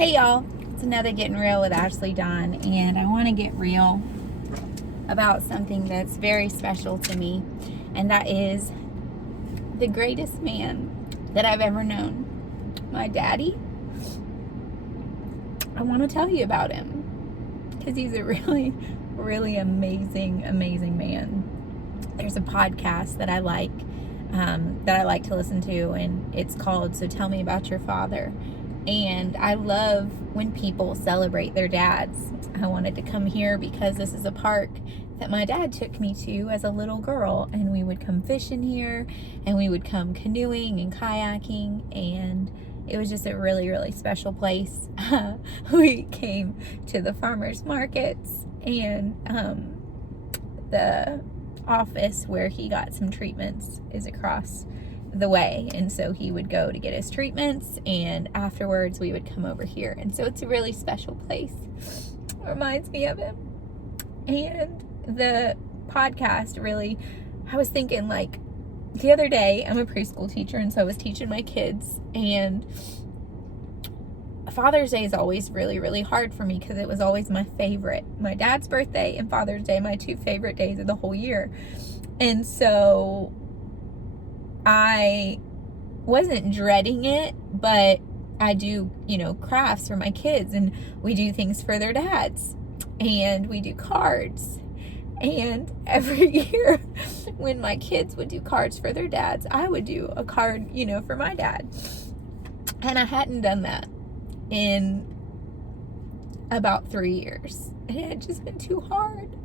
Hey y'all, it's another Gettin Real with Ashleydawn, and I want to get real about something that's very special to me, and that is the greatest man that I've ever known, my daddy. I want to tell you about him because he's a really, really amazing man. There's a podcast that I like to listen to, and it's called So Tell Me About Your Father. And I love when people celebrate their dads. I wanted to come here because this is a park that my dad took me to as a little girl, and we would come fishing here, and we would come canoeing and kayaking, and it was just a really, really special place. We came to the farmers markets, and the office where he got some treatments is across the way, and so he would go to get his treatments, and afterwards we would come over here, and so it's a really special place. It reminds me of him. And the podcast really, I was thinking, like, the other day, I'm a preschool teacher, and so I was teaching my kids, and Father's Day is always really, really hard for me because it was always my favorite. My dad's birthday and Father's Day, my two favorite days of the whole year. And so I wasn't dreading it, but I do, crafts for my kids, and we do things for their dads, and we do cards. And every year when my kids would do cards for their dads, I would do a card, for my dad. And I hadn't done that in about 3 years. And it had just been too hard.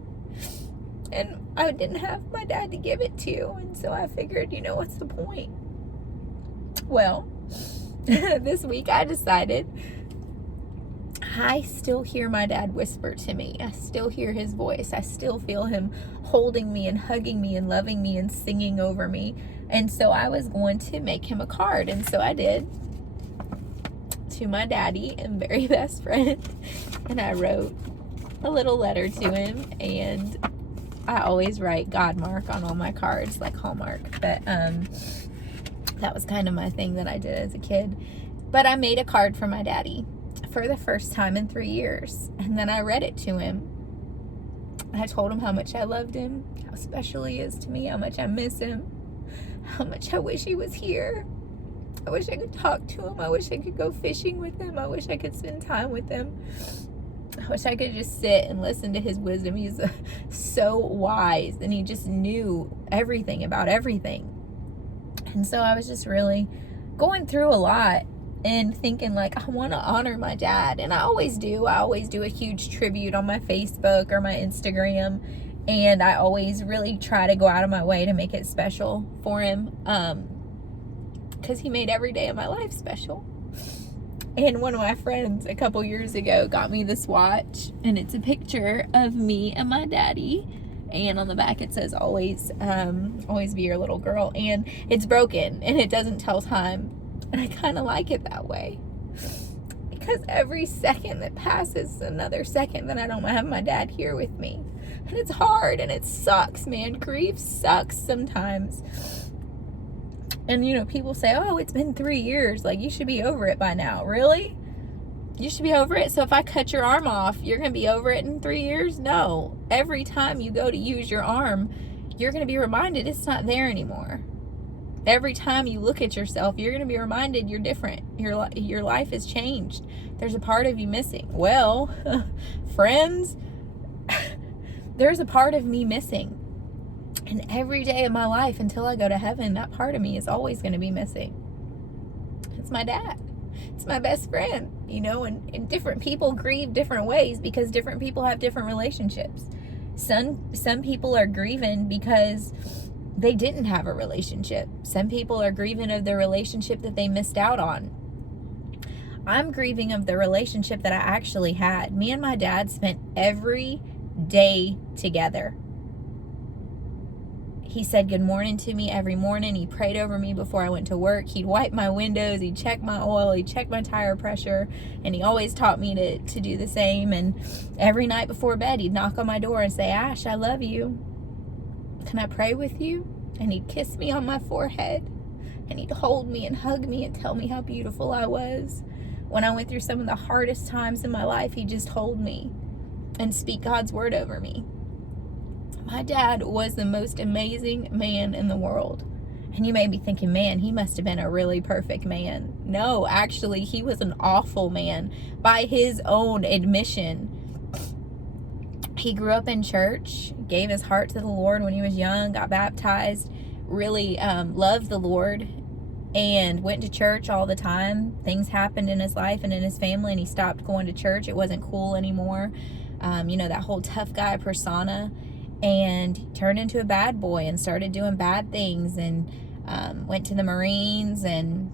And I didn't have my dad to give it to. And so I figured, what's the point? Well, this week I decided I still hear my dad whisper to me. I still hear his voice. I still feel him holding me and hugging me and loving me and singing over me. And so I was going to make him a card. And so I did, to my daddy and very best friend. And I wrote a little letter to him, and I always write God mark on all my cards, like Hallmark. But that was kind of my thing that I did as a kid. But I made a card for my daddy for the first time in 3 years. And then I read it to him. I told him how much I loved him, how special he is to me, how much I miss him, how much I wish he was here. I wish I could talk to him. I wish I could go fishing with him. I wish I could spend time with him. I wish I could just sit and listen to his wisdom. He's so wise, and he just knew everything about everything. And so I was just really going through a lot and thinking, like, I want to honor my dad. And I always do. I always do a huge tribute on my Facebook or my Instagram. And I always really try to go out of my way to make it special for him. Because he made every day of my life special. And one of my friends a couple years ago got me this watch, and it's a picture of me and my daddy, and on the back it says always be your little girl, and it's broken and it doesn't tell time, and I kind of like it that way, because every second that passes is another second that I don't have my dad here with me, and it's hard, and it sucks, man. Grief sucks sometimes. And, people say, oh, it's been 3 years. Like, you should be over it by now. Really? You should be over it? So if I cut your arm off, you're going to be over it in 3 years? No. Every time you go to use your arm, you're going to be reminded it's not there anymore. Every time you look at yourself, you're going to be reminded you're different. Your life has changed. There's a part of you missing. Well, friends, there's a part of me missing. And every day of my life until I go to heaven, that part of me is always going to be missing. It's my dad. It's my best friend, and different people grieve different ways because different people have different relationships. Some people are grieving because they didn't have a relationship. Some people are grieving of the relationship that they missed out on. I'm grieving of the relationship that I actually had. Me and my dad spent every day together. He said good morning to me every morning. He prayed over me before I went to work. He'd wipe my windows. He'd check my oil. He'd check my tire pressure. And he always taught me to do the same. And every night before bed, he'd knock on my door and say, Ash, I love you. Can I pray with you? And he'd kiss me on my forehead. And he'd hold me and hug me and tell me how beautiful I was. when I went through some of the hardest times in my life, he just told me and speak God's word over me. My dad was the most amazing man in the world. And you may be thinking, man, he must have been a really perfect man. No, actually, he was an awful man by his own admission. He grew up in church, gave his heart to the Lord when he was young, got baptized, really loved the Lord, and went to church all the time. Things happened in his life and in his family, and he stopped going to church. It wasn't cool anymore. That whole tough guy persona. And he turned into a bad boy and started doing bad things, and went to the Marines, and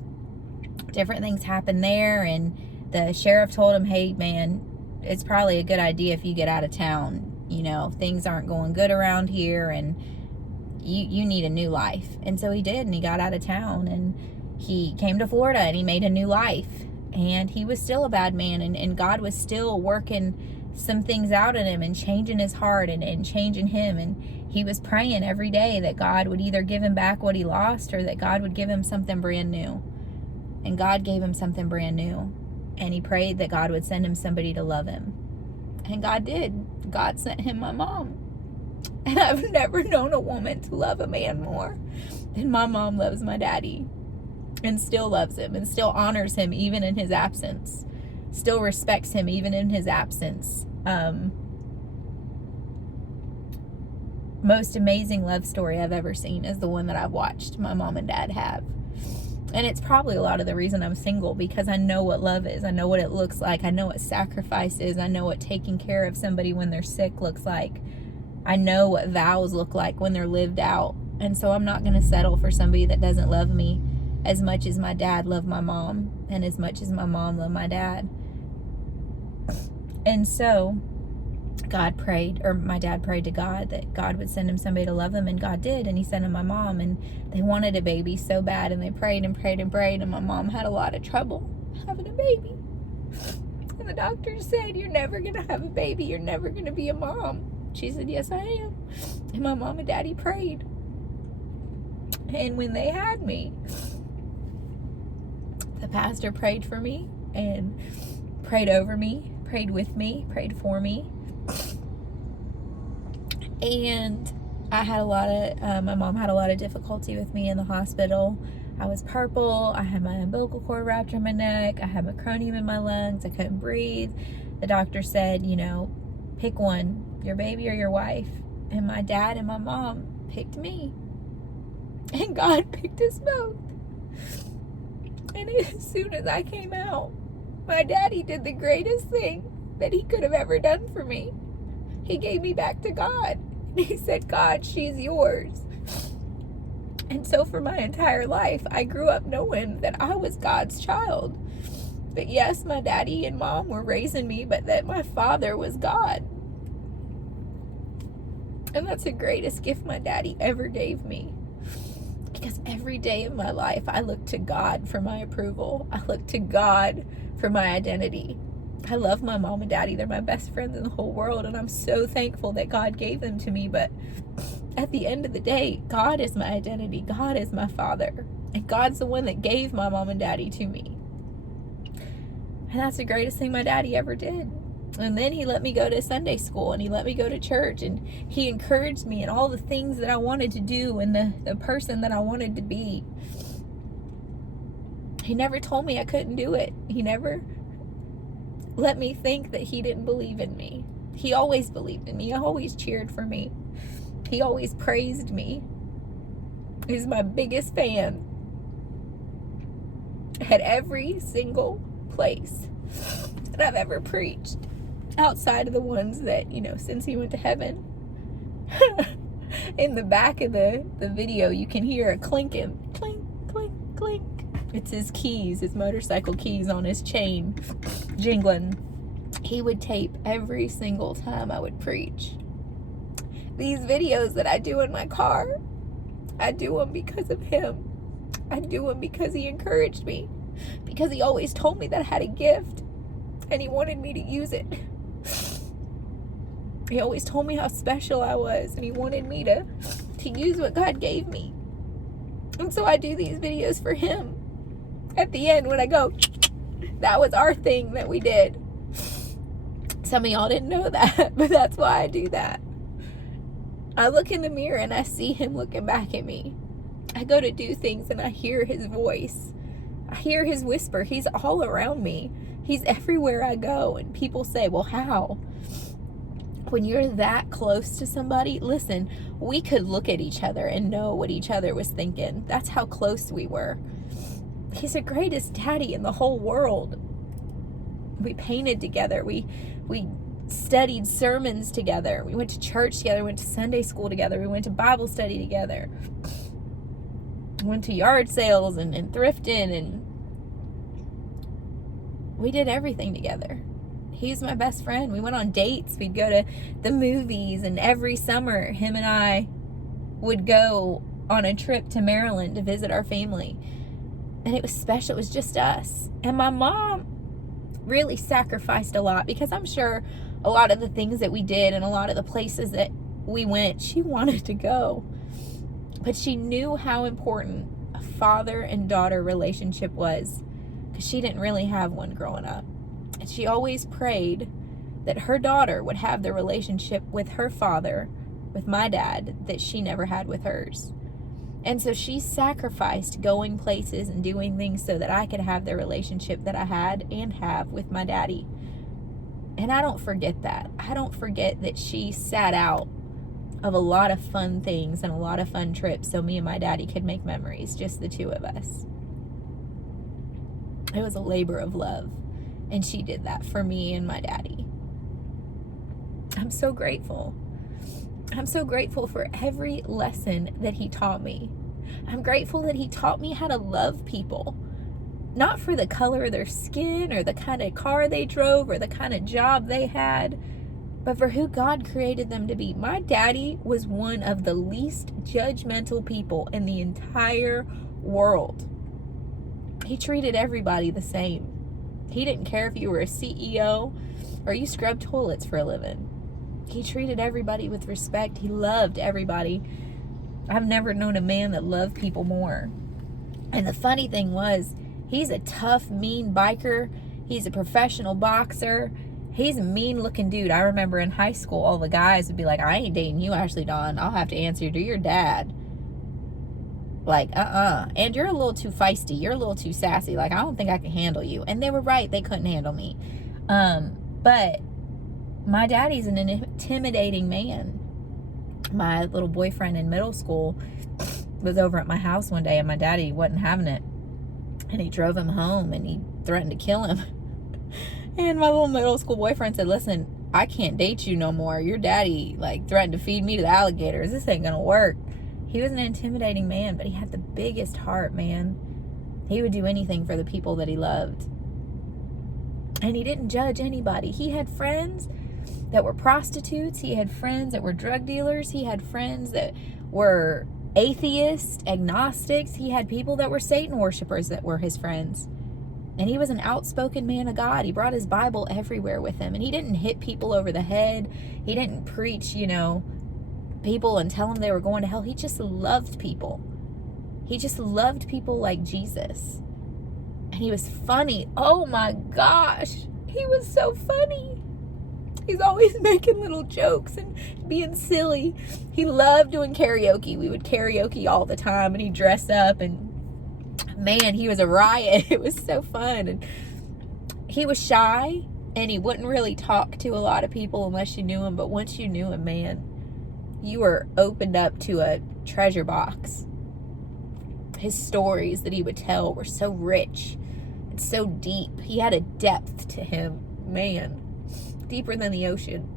different things happened there. And the sheriff told him, hey, man, it's probably a good idea if you get out of town. Things aren't going good around here, and you need a new life. And so he did, and he got out of town, and he came to Florida, and he made a new life. And he was still a bad man, and God was still working some things out in him and changing his heart and changing him. And he was praying every day that God would either give him back what he lost, or that God would give him something brand new. And God gave him something brand new. And he prayed that God would send him somebody to love him. And God did. God sent him my mom. And I've never known a woman to love a man more than my mom loves my daddy. And still loves him, and still honors him even in his absence. Still respects him even in his absence. Most amazing love story I've ever seen is the one that I've watched my mom and dad have. And it's probably a lot of the reason I'm single, because I know what love is. I know what it looks like. I know what sacrifice is. I know what taking care of somebody when they're sick looks like. I know what vows look like when they're lived out. And so I'm not going to settle for somebody that doesn't love me as much as my dad loved my mom, and as much as my mom loved my dad. And so my dad prayed to God that God would send him somebody to love him, and God did. And he sent him my mom, and they wanted a baby so bad, and they prayed and prayed and prayed, and my mom had a lot of trouble having a baby. And the doctor said, you're never going to have a baby. You're never going to be a mom. She said, yes, I am. And my mom and daddy prayed. And when they had me, the pastor prayed for me and prayed over me, prayed with me, prayed for me. And my mom had a lot of difficulty with me in the hospital. I was purple. I had my umbilical cord wrapped around my neck. I had meconium in my lungs. I couldn't breathe. The doctor said, pick one, your baby or your wife. And my dad and my mom picked me. And God picked us both. And as soon as I came out, my daddy did the greatest thing that he could have ever done for me. He gave me back to God. And he said, God, she's yours. And so for my entire life, I grew up knowing that I was God's child. That yes, my daddy and mom were raising me, but that my father was God. And that's the greatest gift my daddy ever gave me. Because every day of my life, I look to God for my approval. I look to God for my identity. I love my mom and daddy. They're my best friends in the whole world, and I'm so thankful that God gave them to me. But at the end of the day, God is my identity. God is my father. And God's the one that gave my mom and daddy to me. And that's the greatest thing my daddy ever did. And then he let me go to Sunday school, and he let me go to church, and he encouraged me in all the things that I wanted to do and the person that I wanted to be. He never told me I couldn't do it. He never let me think that he didn't believe in me. He always believed in me. He always cheered for me. He always praised me. He's my biggest fan. At every single place that I've ever preached, outside of the ones that, since he went to heaven. In the back of the video, you can hear a clinking. Clink, clink, clink. It's his keys, his motorcycle keys on his chain, jingling. He would tape every single time I would preach. These videos that I do in my car, I do them because of him. I do them because he encouraged me. Because he always told me that I had a gift, and he wanted me to use it. He always told me how special I was, and he wanted me to use what God gave me. And so I do these videos for him. At the end, when I go, That was our thing that we did. Some of y'all didn't know that, but that's why I do that. I look in the mirror and I see him looking back at me. I go to do things and I hear his voice. I hear his whisper. He's all around me. He's everywhere I go. And people say, well, how? When you're that close to somebody, listen, we could look at each other and know what each other was thinking. That's how close we were. He's the greatest daddy in the whole world. We painted together. We studied sermons together. We went to church together. We went to Sunday school together. We went to Bible study together. We went to yard sales and thrifting, and we did everything together. He's my best friend. We went on dates. We'd go to the movies, and every summer, him and I would go on a trip to Maryland to visit our family. And it was special. It was just us. And my mom really sacrificed a lot, because I'm sure a lot of the things that we did and a lot of the places that we went, she wanted to go. But she knew how important a father and daughter relationship was, because she didn't really have one growing up. And she always prayed that her daughter would have the relationship with her father, with my dad, that she never had with hers. And so she sacrificed going places and doing things so that I could have the relationship that I had and have with my daddy. And I don't forget that. I don't forget that she sat out of a lot of fun things and a lot of fun trips so me and my daddy could make memories, just the two of us. It was a labor of love. And she did that for me and my daddy. I'm so grateful. I'm so grateful for every lesson that he taught me. I'm grateful that he taught me how to love people. Not for the color of their skin or the kind of car they drove or the kind of job they had, but for who God created them to be. My daddy was one of the least judgmental people in the entire world. He treated everybody the same. He didn't care if you were a CEO or you scrubbed toilets for a living. He treated everybody with respect. He loved everybody. I've never known a man that loved people more. And the funny thing was, he's a tough, mean biker. He's a professional boxer. He's a mean-looking dude. I remember in high school, all the guys would be like, I ain't dating you, Ashleydawn. I'll have to answer to your dad. Like, and you're a little too feisty. You're a little too sassy. Like, I don't think I can handle you. And they were right. They couldn't handle me. But my daddy's an intimidating man. My little boyfriend in middle school was over at my house one day, and my daddy wasn't having it. And he drove him home, and he threatened to kill him. And my little middle school boyfriend said, listen, I can't date you no more. Your daddy, threatened to feed me to the alligators. This ain't gonna work. He was an intimidating man, but he had the biggest heart, man. He would do anything for the people that he loved. And he didn't judge anybody. He had friends that were prostitutes. He had friends that were drug dealers. He had friends that were atheists, agnostics. He had people that were Satan worshipers that were his friends. And he was an outspoken man of God. He brought his Bible everywhere with him. And he didn't hit people over the head. He didn't preach, people and tell them they were going to hell. He just loved people. He just loved people like Jesus. And he was funny. Oh my gosh. He was so funny. He's always making little jokes and being silly. He loved doing karaoke. We would karaoke all the time, and he'd dress up, and man, he was a riot. It was so fun. And he was shy, and he wouldn't really talk to a lot of people unless you knew him. But once you knew him, man, you were opened up to a treasure box. His stories that he would tell were so rich and so deep. He had a depth to him, man, deeper than the ocean.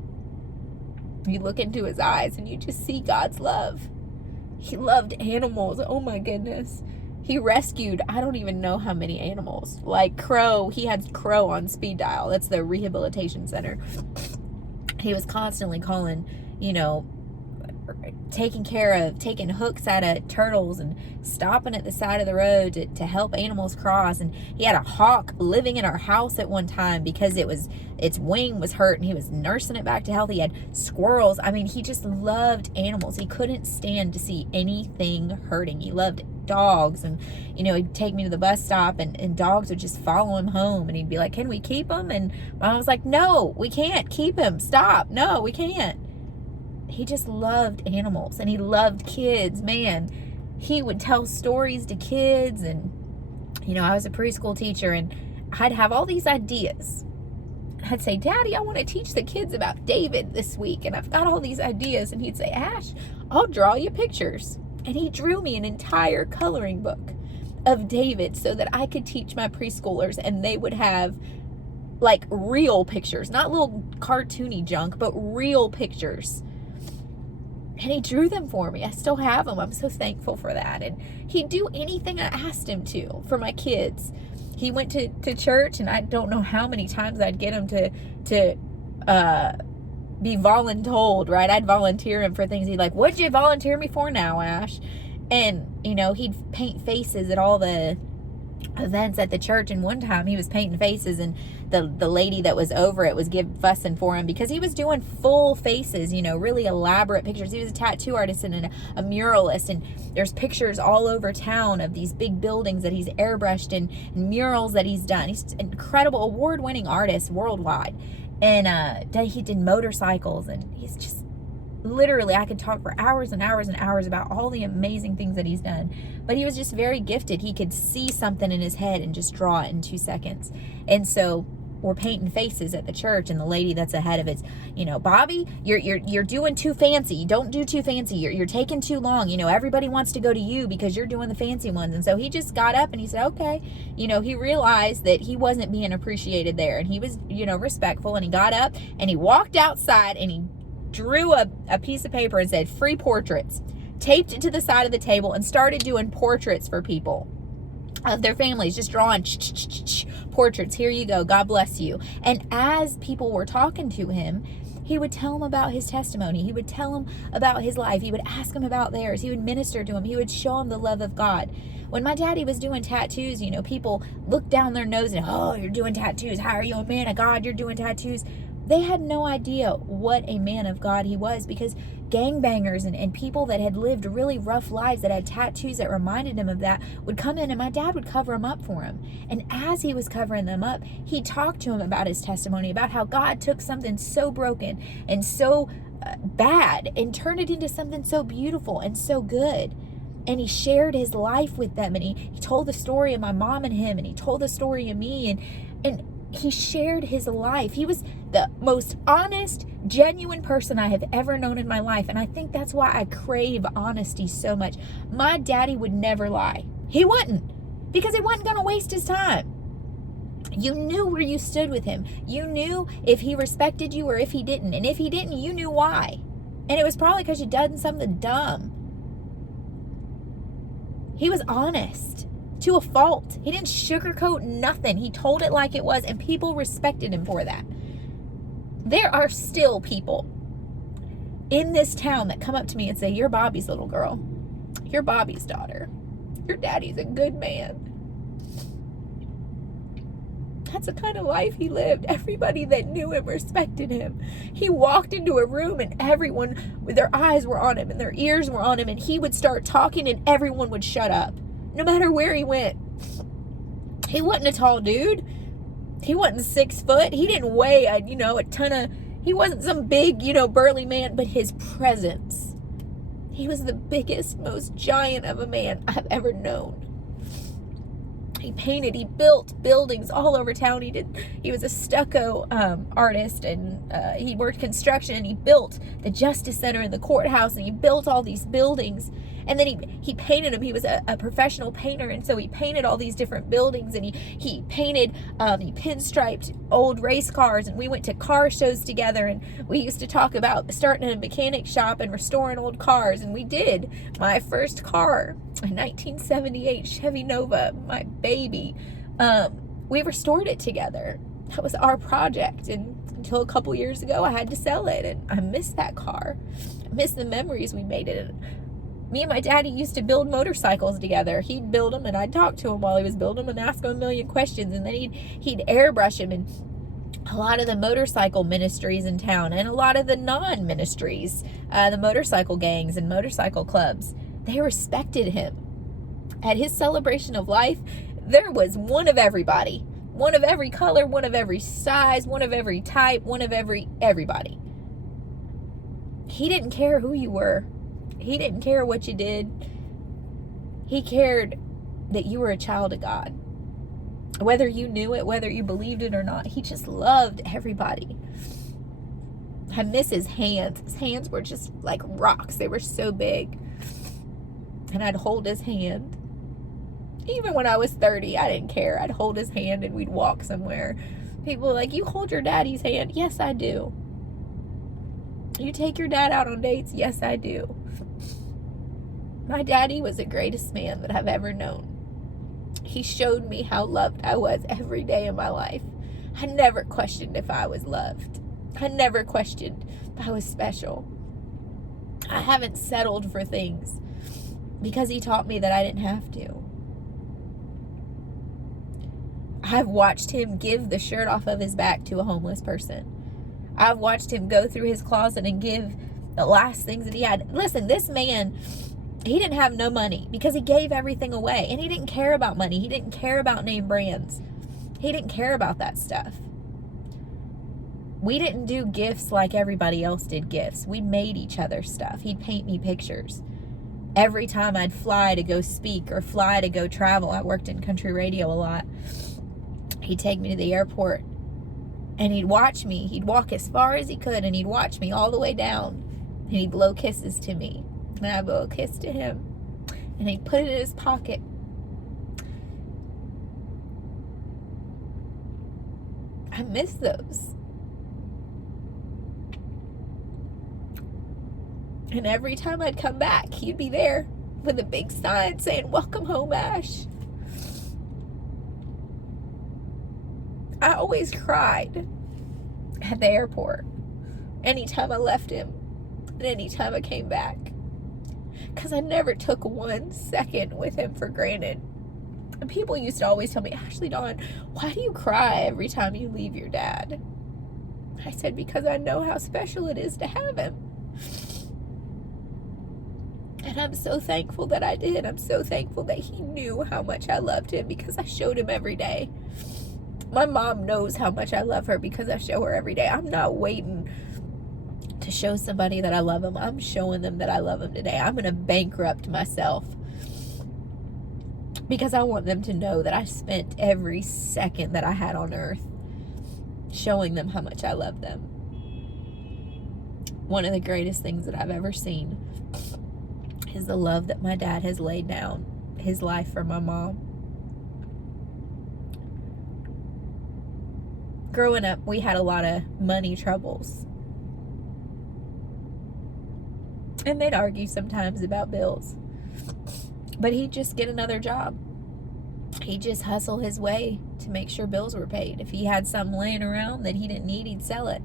You look into his eyes and you just see God's love. He loved animals. Oh my goodness. He rescued, I don't even know how many animals. Like Crow, he had Crow on speed dial. That's the rehabilitation center. He was constantly calling, taking hooks out of turtles and stopping at the side of the road to help animals cross. And he had a hawk living in our house at one time because its wing was hurt, and he was nursing it back to health. He had squirrels. I mean, he just loved animals. He couldn't stand to see anything hurting. He loved dogs, and he'd take me to the bus stop, and dogs would just follow him home, and he'd be like, can we keep him? And Mom was like, no, we can't keep him, stop, no, we can't. He just loved animals, and he loved kids. Man, he would tell stories to kids. And I was a preschool teacher, and I'd have all these ideas. I'd say, Daddy, I want to teach the kids about David this week, and I've got all these ideas. And he'd say, Ash, I'll draw you pictures. And he drew me an entire coloring book of David so that I could teach my preschoolers, and they would have like real pictures, not little cartoony junk, but real pictures. And he drew them for me. I still have them. I'm so thankful for that. And he'd do anything I asked him to for my kids. He went to church, and I don't know how many times I'd get him to be voluntold, right? I'd volunteer him for things. He'd like, what'd you volunteer me for now, Ash? And, he'd paint faces at all the events at the church. And one time he was painting faces, and the lady that was over it was fussing for him because he was doing full faces, really elaborate pictures. He was a tattoo artist and a muralist, and there's pictures all over town of these big buildings that he's airbrushed, and murals that he's done. He's an incredible award-winning artist worldwide. And he did motorcycles, and he's just literally, I could talk for hours and hours and hours about all the amazing things that he's done. But he was just very gifted. He could see something in his head and just draw it in 2 seconds. And so we're painting faces at the church, and the lady that's ahead of it's, Bobby, you're doing too fancy. Don't do too fancy. You're taking too long. Everybody wants to go to you because you're doing the fancy ones. And so he just got up and he said, okay. He realized that he wasn't being appreciated there, and he was, respectful, and he got up and he walked outside, and he drew a piece of paper and said, free portraits, taped it to the side of the table, and started doing portraits for people of their families, just drawing portraits. Here you go. God bless you. And as people were talking to him, he would tell them about his testimony. He would tell them about his life. He would ask them about theirs. He would minister to them. He would show them the love of God. When my daddy was doing tattoos, people looked down their nose and, oh, you're doing tattoos. How are you a man of God? You're doing tattoos. They had no idea what a man of God he was, because gangbangers and people that had lived really rough lives that had tattoos that reminded him of that would come in, and my dad would cover them up for him. And as he was covering them up, he talked to him about his testimony, about how God took something so broken and so bad and turned it into something so beautiful and so good. And he shared his life with them, and he told the story of my mom and him, and he told the story of me, and he shared his life. He was the most honest, genuine person I have ever known in my life. And I think that's why I crave honesty so much. My daddy would never lie. He wouldn't, because he wasn't going to waste his time. You knew where you stood with him. You knew if he respected you or if he didn't. And if he didn't, you knew why. And it was probably because you done something dumb. He was honest to a fault. He didn't sugarcoat nothing. He told it like it was, and people respected him for that. There are still people in this town that come up to me and say, you're Bobby's little girl. You're Bobby's daughter. Your daddy's a good man. That's the kind of life he lived. Everybody that knew him respected him. He walked into a room and everyone, their eyes were on him and their ears were on him, and he would start talking and everyone would shut up, no matter where he went. He wasn't a tall dude. He wasn't 6 foot. He didn't weigh a ton of, he wasn't some big, burly man, but his presence. He was the biggest, most giant of a man I've ever known. He painted, he built buildings all over town. He was a stucco artist, and he worked construction, and he built the Justice Center and the courthouse, and he built all these buildings. And then he painted them. He was a professional painter, and so he painted all these different buildings, and he painted, he pinstriped old race cars, and we went to car shows together, and we used to talk about starting a mechanic shop and restoring old cars, and we did. My first car, a 1978 Chevy Nova, my baby, we restored it together. That was our project, and until a couple years ago, I had to sell it, and I miss that car. I miss the memories we made in it. Me and my daddy used to build motorcycles together. He'd build them, and I'd talk to him while he was building them and ask him a million questions. And then he'd airbrush them. And a lot of the motorcycle ministries in town, and a lot of the non-ministries, the motorcycle gangs and motorcycle clubs, they respected him. At his celebration of life, there was one of everybody. One of every color, one of every size, one of every type, one of everybody. He didn't care who you were. He didn't care what you did. He cared that you were a child of God. Whether you knew it, whether you believed it or not, he just loved everybody. I miss his hands. His hands were just like rocks. They were so big. And I'd hold his hand. Even when I was 30, I didn't care. I'd hold his hand and we'd walk somewhere. People were like, you hold your daddy's hand? Yes, I do. You take your dad out on dates? Yes, I do. My daddy was the greatest man that I've ever known. He showed me how loved I was every day of my life. I never questioned if I was loved. I never questioned if I was special. I haven't settled for things because he taught me that I didn't have to. I've watched him give the shirt off of his back to a homeless person. I've watched him go through his closet and give the last things that he had. Listen, this man, he didn't have no money because he gave everything away. And he didn't care about money. He didn't care about name brands. He didn't care about that stuff. We didn't do gifts like everybody else did gifts. We made each other stuff. He'd paint me pictures. Every time I'd fly to go speak or fly to go travel, I worked in country radio a lot. He'd take me to the airport and he'd watch me. He'd walk as far as he could and he'd watch me all the way down. And he'd blow kisses to me. And I'd blow a kiss to him. And he'd put it in his pocket. I miss those. And every time I'd come back, he'd be there with a big sign saying, "Welcome home, Ash." I always cried at the airport anytime I left him and anytime I came back, because I never took 1 second with him for granted. And people used to always tell me, "Ashleydawn, why do you cry every time you leave your dad?" I said, because I know how special it is to have him. And I'm so thankful that I did. I'm so thankful that he knew how much I loved him because I showed him every day. My mom knows how much I love her because I show her every day. I'm not waiting to show somebody that I love them. I'm showing them that I love them today. I'm going to bankrupt myself because I want them to know that I spent every second that I had on earth showing them how much I love them. One of the greatest things that I've ever seen is the love that my dad has laid down his life for my mom. Growing up, we had a lot of money troubles. And they'd argue sometimes about bills. But he'd just get another job. He'd just hustle his way to make sure bills were paid. If he had something laying around that he didn't need, he'd sell it.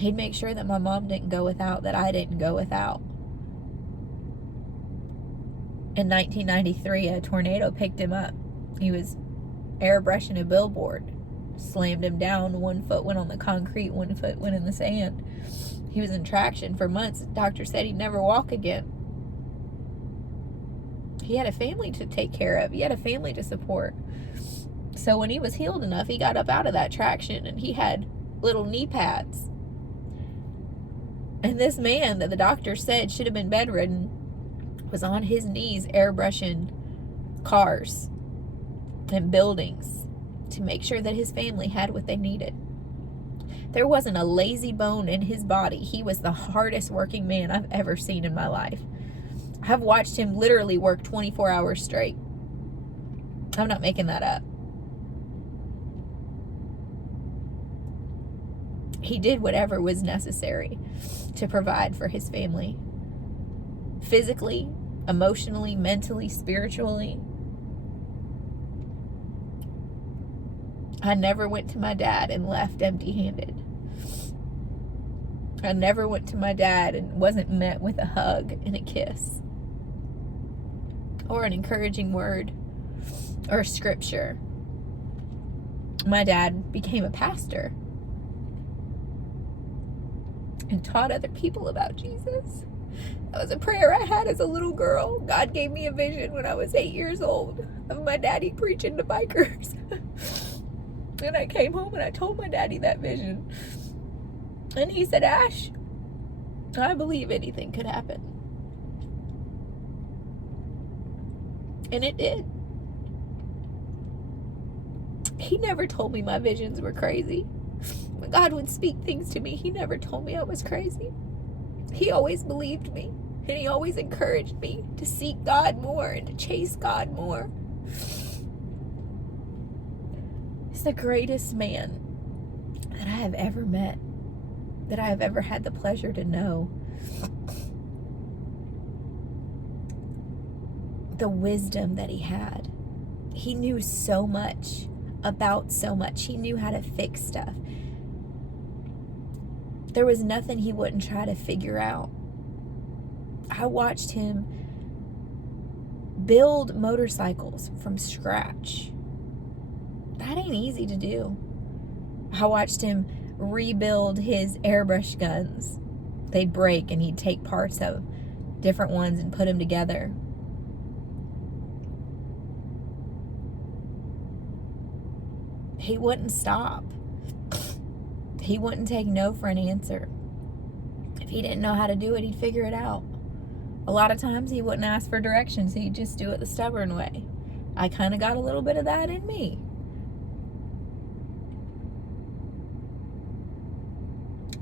He'd make sure that my mom didn't go without, that I didn't go without. In 1993, a tornado picked him up. He was airbrushing a billboard. Slammed him down. 1 foot went on the concrete, 1 foot went in the sand. He was in traction for months. The doctor said he'd never walk again. He had a family to take care of. He had a family to support. So when he was healed enough, he got up out of that traction and he had little knee pads. And this man that the doctor said should have been bedridden was on his knees airbrushing cars and buildings to make sure that his family had what they needed. There wasn't a lazy bone in his body. He was the hardest working man I've ever seen in my life. I've watched him literally work 24 hours straight. I'm not making that up. He did whatever was necessary to provide for his family. Physically, emotionally, mentally, spiritually. I never went to my dad and left empty-handed. I never went to my dad and wasn't met with a hug and a kiss, or an encouraging word, or a scripture. My dad became a pastor and taught other people about Jesus. That was a prayer I had as a little girl. God gave me a vision when I was 8 years old of my daddy preaching to bikers. And I came home and I told my daddy that vision. And he said, Ash, I believe anything could happen. And it did. He never told me my visions were crazy. When God would speak things to me, he never told me I was crazy. He always believed me. And he always encouraged me to seek God more and to chase God more. He's the greatest man that I have ever met, that I have ever had the pleasure to know. The wisdom that he had. He knew so much about so much. He knew how to fix stuff. There was nothing he wouldn't try to figure out. I watched him build motorcycles from scratch. That ain't easy to do. I watched him rebuild his airbrush guns. They'd break and he'd take parts of different ones and put them together. He wouldn't stop. He wouldn't take no for an answer. If he didn't know how to do it, he'd figure it out. A lot of times he wouldn't ask for directions. He'd just do it the stubborn way. I kind of got a little bit of that in me.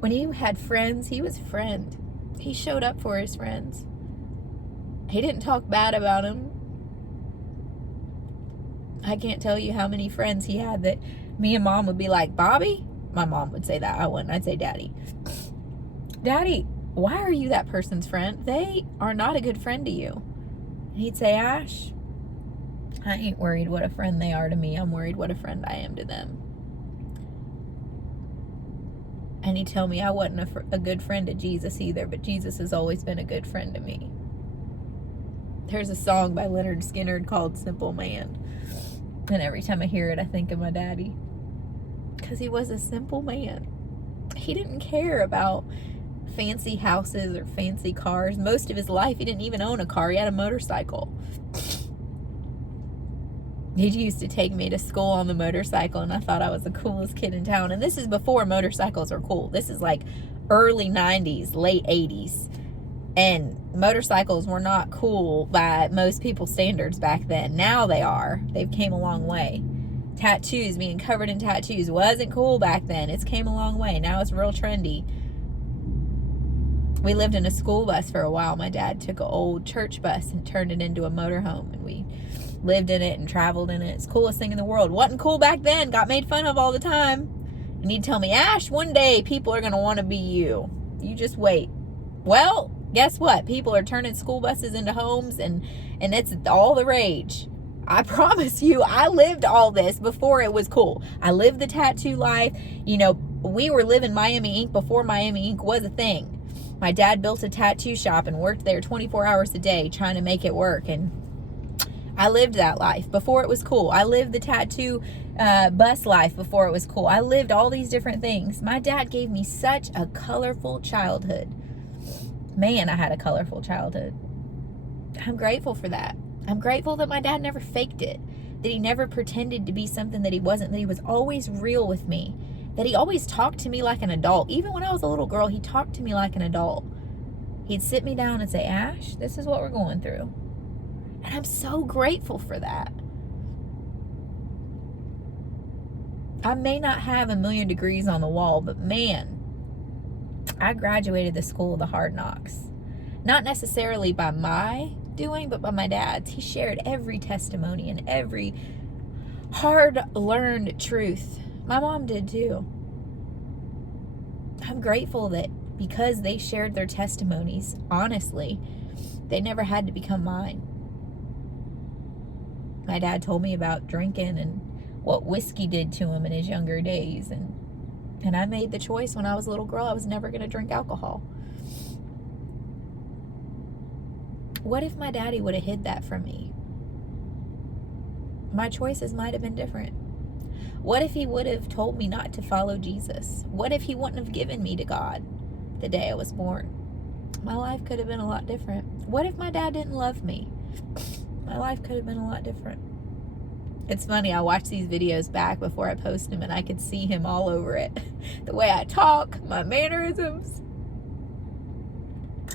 When he had friends, he was a friend. He showed up for his friends. He didn't talk bad about them. I can't tell you how many friends he had that me and Mom would be like, Bobby? My mom would say that. I wouldn't. I'd say Daddy. Daddy, why are you that person's friend? They are not a good friend to you. And he'd say, Ash, I ain't worried what a friend they are to me. I'm worried what a friend I am to them. And he'd tell me I wasn't a good friend to Jesus either, but Jesus has always been a good friend to me. There's a song by Leonard Skinner called Simple Man. And every time I hear it, I think of my daddy. Because he was a simple man. He didn't care about fancy houses or fancy cars. Most of his life, he didn't even own a car. He had a motorcycle. He used to take me to school on the motorcycle, and I thought I was the coolest kid in town. And this is before motorcycles were cool. This is like early 90s, late 80s. And motorcycles were not cool by most people's standards back then. Now they are. They've came a long way. Tattoos, being covered in tattoos, wasn't cool back then. It's came a long way. Now it's real trendy. We lived in a school bus for a while. My dad took an old church bus and turned it into a motorhome, and we lived in it and traveled in it. It's the coolest thing in the world. Wasn't cool back then. Got made fun of all the time. And he'd tell me, Ash, one day people are going to want to be you. You just wait. Well, guess what? People are turning school buses into homes, and it's all the rage. I promise you, I lived all this before it was cool. I lived the tattoo life. You know, we were living Miami Ink before Miami Ink was a thing. My dad built a tattoo shop and worked there 24 hours a day trying to make it work. And I lived that life before it was cool. I lived the tattoo bus life before it was cool. I lived all these different things. My dad gave me such a colorful childhood. Man, I had a colorful childhood. I'm grateful for that. I'm grateful that my dad never faked it, that he never pretended to be something that he wasn't, that he was always real with me, that he always talked to me like an adult. Even when I was a little girl, he talked to me like an adult. He'd sit me down and say, Ash, this is what we're going through. And I'm so grateful for that. I may not have 1,000,000 degrees on the wall, but man, I graduated the school of the hard knocks. Not necessarily by my doing, but by my dad's. He shared every testimony and every hard-learned truth. My mom did too. I'm grateful that because they shared their testimonies honestly, they never had to become mine. My dad told me about drinking and what whiskey did to him in his younger days, and I made the choice when I was a little girl I was never going to drink alcohol. What if my daddy would have hid that from me? My choices might have been different. What if he would have told me not to follow Jesus? What if he wouldn't have given me to God the day I was born? my life could have been a lot different. What if my dad didn't love me? My life could have been a lot different. It's funny, I watch these videos back before I post them, and I could see him all over it. The way I talk, my mannerisms.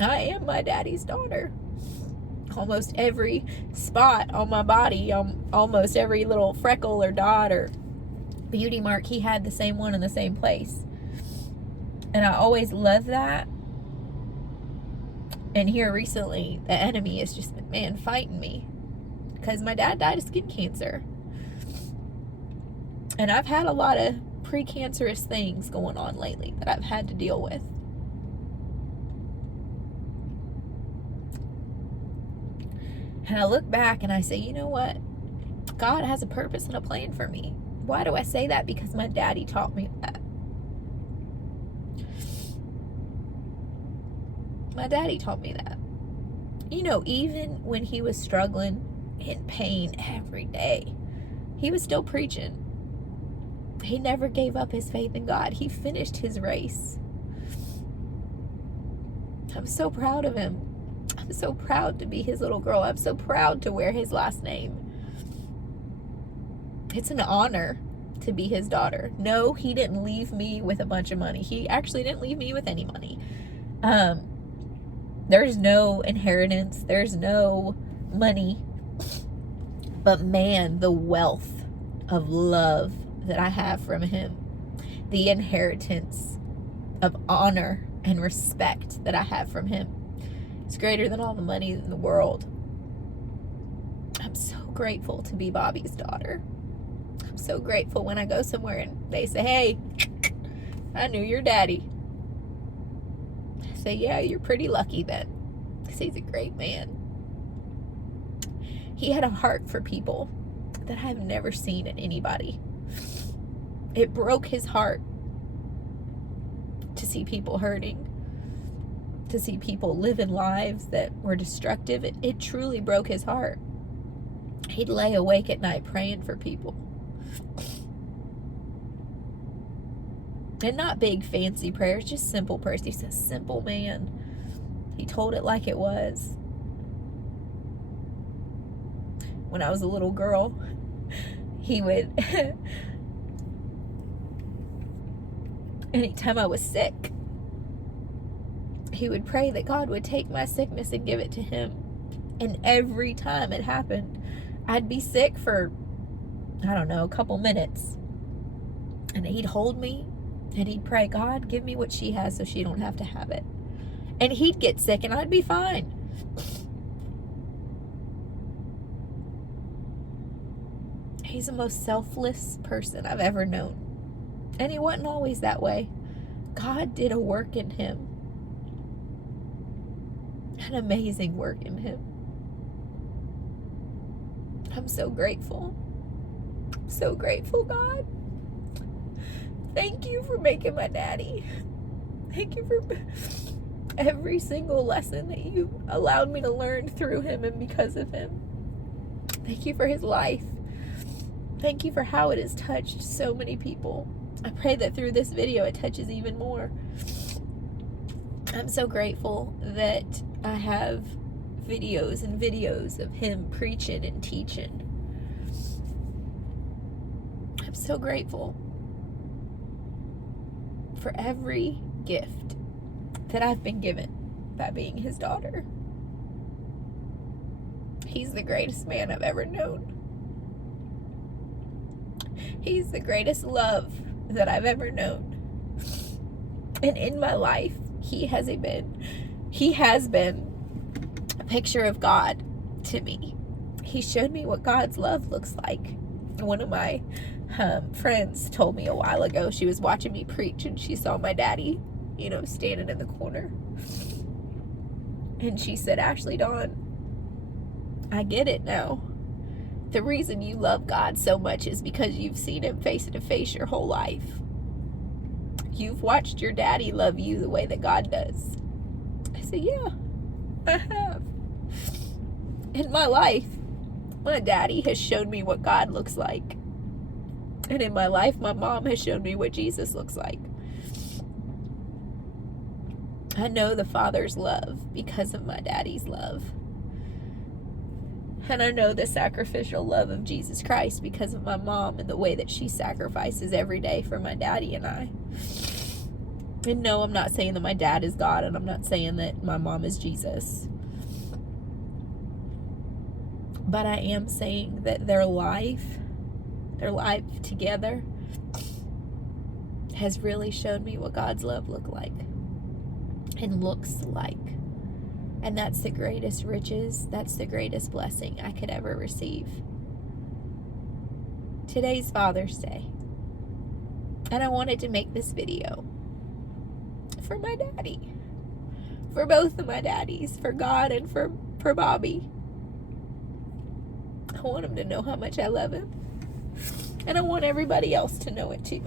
I am my daddy's daughter. Almost every spot on my body, almost every little freckle or dot or beauty mark, he had the same one in the same place. And I always loved that. And here recently, the enemy has just been, man, fighting me. Because my dad died of skin cancer. And I've had a lot of precancerous things going on lately that I've had to deal with. And I look back and I say, you know what? God has a purpose and a plan for me. Why do I say that? Because my daddy taught me that. My daddy taught me that. You know, even when he was struggling in pain every day, he was still preaching. He never gave up his faith in God. He finished his race. I'm so proud of him. I'm so proud to be his little girl. I'm so proud to wear his last name. It's an honor to be his daughter. No, he didn't leave me with a bunch of money. He actually didn't leave me with any money. There's no inheritance. There's no money. But man, the wealth of love that I have from him, the inheritance of honor and respect that I have from him, it's greater than all the money in the world. I'm so grateful to be Bobby's daughter. I'm so grateful when I go somewhere and they say, hey, I knew your daddy. I say, yeah, you're pretty lucky then, because he's a great man. He had a heart for people that I've never seen in anybody. It broke his heart to see people hurting, to see people living lives that were destructive. It truly broke his heart. He'd lay awake at night praying for people. And not big fancy prayers, just simple prayers. He's a simple man. He told it like it was. When I was a little girl, he would, anytime I was sick, he would pray that God would take my sickness and give it to him. And every time it happened, I'd be sick for, I don't know, a couple minutes. And he'd hold me and he'd pray, God, give me what she has so she don't have to have it. And he'd get sick and I'd be fine. He's the most selfless person I've ever known. And he wasn't always that way. God did a work in him. An amazing work in him. I'm so grateful. I'm so grateful, God. Thank you for making my daddy. Thank you for every single lesson that you allowed me to learn through him and because of him. Thank you for his life. Thank you for how it has touched so many people. I pray that through this video it touches even more. I'm so grateful that I have videos and videos of him preaching and teaching. I'm so grateful for every gift that I've been given by being his daughter. He's the greatest man I've ever known. He's the greatest love that I've ever known. And in my life, he has been a picture of God to me. He showed me what God's love looks like. One of my friends told me a while ago, she was watching me preach and she saw my daddy, standing in the corner. And she said, Ashleydawn, I get it now. The reason you love God so much is because you've seen him face to face your whole life. You've watched your daddy love you the way that God does. I said, yeah, I have. In my life, my daddy has shown me what God looks like. And in my life, my mom has shown me what Jesus looks like. I know the Father's love because of my daddy's love. And I know the sacrificial love of Jesus Christ because of my mom and the way that she sacrifices every day for my daddy and I. And no, I'm not saying that my dad is God, and I'm not saying that my mom is Jesus. But I am saying that their life together has really shown me what God's love looks like. And that's the greatest riches, that's the greatest blessing I could ever receive. Today's Father's Day, and I wanted to make this video for my daddy, for both of my daddies, for God and for Bobby. I want him to know how much I love him, and I want everybody else to know it too.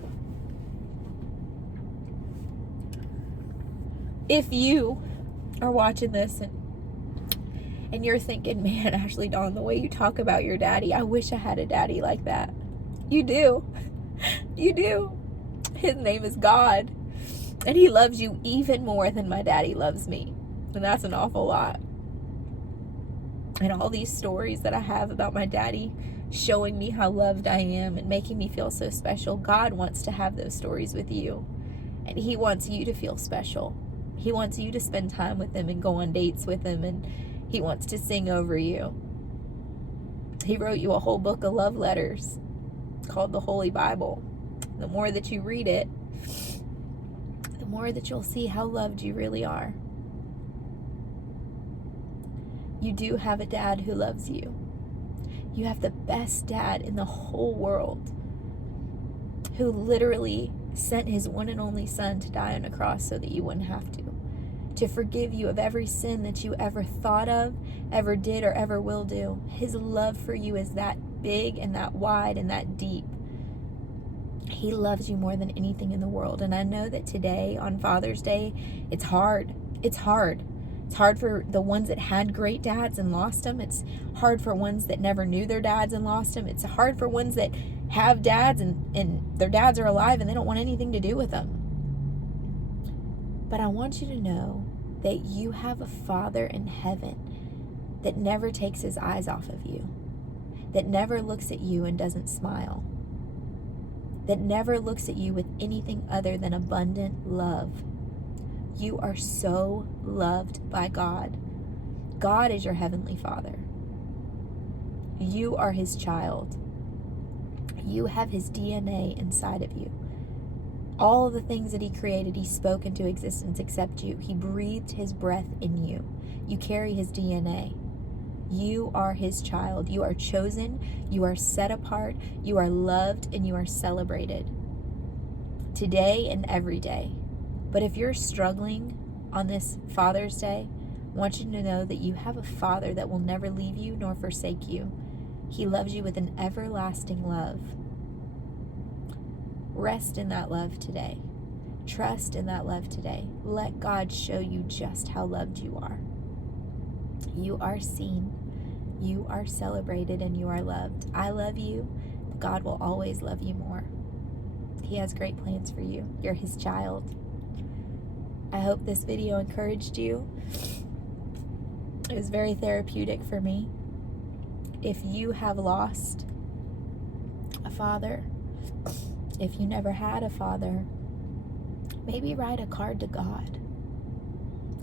If you are watching this and you're thinking, man, Ashleydawn, the way you talk about your daddy, I wish I had a daddy like that. You do. You do. His name is God, and he loves you even more than my daddy loves me, and that's an awful lot. And all these stories that I have about my daddy showing me how loved I am and making me feel so special, God wants to have those stories with you, and he wants you to feel special. He wants you to spend time with him and go on dates with him, and he wants to sing over you. He wrote you a whole book of love letters called the Holy Bible. The more that you read it, the more that you'll see how loved you really are. You do have a dad who loves you. You have the best dad in the whole world, who literally sent his one and only son to die on a cross so that you wouldn't have to forgive you of every sin that you ever thought of, ever did, or ever will do. His love for you is that big and that wide and that deep. He loves you more than anything in the world. And I know that today, on Father's Day, it's hard. It's hard. It's hard for the ones that had great dads and lost them. It's hard for ones that never knew their dads and lost them. It's hard for ones that have dads and their dads are alive and they don't want anything to do with them. But I want you to know that you have a Father in heaven that never takes his eyes off of you, that never looks at you and doesn't smile, that never looks at you with anything other than abundant love. You are so loved by God. God is your heavenly Father. You are his child. You have his DNA inside of you. All of the things that he created, he spoke into existence except you. He breathed his breath in you. You carry his DNA. You are his child. You are chosen. You are set apart. You are loved, and you are celebrated today and every day. But if you're struggling on this Father's Day, I want you to know that you have a Father that will never leave you nor forsake you. He loves you with an everlasting love. Rest in that love today. Trust in that love today. Let God show you just how loved you are. You are seen, you are celebrated, and you are loved. I love you, but God will always love you more. He has great plans for you. You're his child. I hope this video encouraged you. It was very therapeutic for me. If you have lost a father, if you never had a father, maybe write a card to God.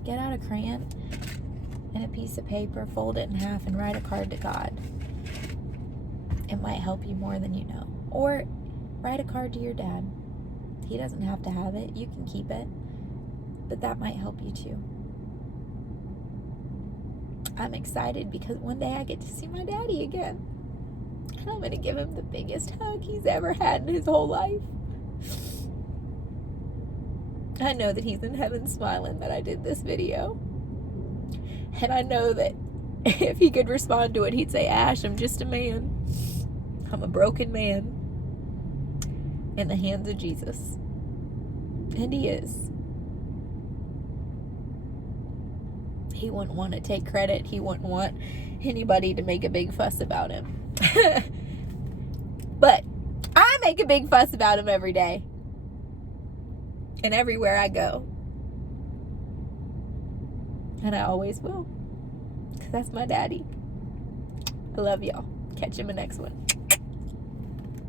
Get out a crayon and a piece of paper, fold it in half, and write a card to God. It might help you more than you know. Or write a card to your dad. He doesn't have to have it. You can keep it. But that might help you too. I'm excited because one day I get to see my daddy again. And I'm going to give him the biggest hug he's ever had in his whole life. I know that he's in heaven smiling that I did this video. And I know that if he could respond to it, he'd say, Ash, I'm just a man. I'm a broken man in the hands of Jesus. And he is. He wouldn't want to take credit. He wouldn't want anybody to make a big fuss about him. But I make a big fuss about him every day. And everywhere I go. And I always will. Because that's my daddy. I love y'all. Catch you in the next one.